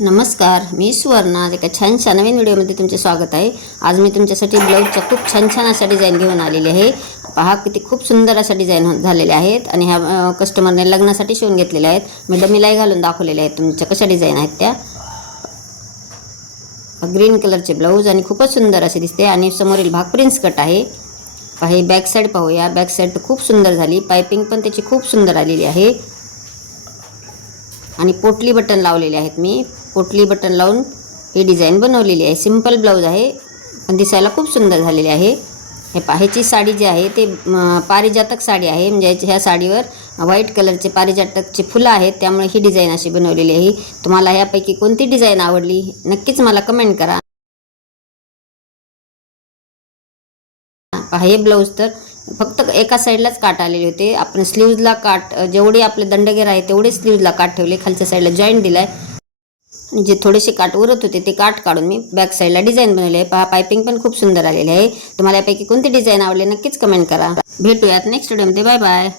नमस्कार, मी सुवर्णा. आज एका छानशा नवीन व्हिडिओमध्ये तुमचे स्वागत आहे. आज मी तुमच्यासाठी ब्लाऊजच्या खूप छान छान अशा डिझाईन घेऊन आलेली आहे. पहा किती खूप सुंदर अशा डिझाईन झालेल्या आहेत आणि ह्या कस्टमरने लग्नासाठी शिवून घेतलेल्या आहेत. मी डमीलाही घालून दाखवलेल्या आहेत. तुमच्या कशा डिझाईन आहेत त्या. ग्रीन कलरचे ब्लाऊज आणि खूपच सुंदर असे दिसते आणि समोरील भाग प्रिन्स कट आहे. पहा ही बॅक साईड पाहूया. बॅक साईड तर खूप सुंदर झाली. पायपिंग पण त्याची खूप सुंदर आलेली आहे आणि पोटली बटन लावलेले आहेत. मी पोटली बटन लावून ही डिझाईन बनवलेली आहे. सिंपल ब्लाऊज आहे पण दिसायला खूप सुंदर झालेली आहे. हे पाहायची साडी जी आहे ते पारिजातक साडी आहे. म्हणजे ह्या साडीवर व्हाईट कलरचे पारिजातकचे फुलं आहेत, त्यामुळे ही डिझाईन अशी बनवलेली आहे. तुम्हाला ह्यापैकी कोणती डिझाईन आवडली नक्कीच मला कमेंट करा. पहा हे ब्लाऊज तर फक्त एका साईडलाच काट आलेले होते. आपण स्लीव्जला काट जेवढे आपले दंडगेर आहे तेवढे स्लीव्जला काट ठेवले. खालच्या साईडला जॉईंट दिलाय आणि जे थोडेसे काट उरत होते ते काट काढून मी बॅक साईडला डिझाईन बनवली आहे. पहा पायपिंग पण खूप सुंदर आलेली आहे. तुम्हाला यापैकी कोणती डिझाईन आवडली नक्कीच कमेंट करा. भेटूयात नेक्स्ट व्हिडिओमध्ये. Bye bye.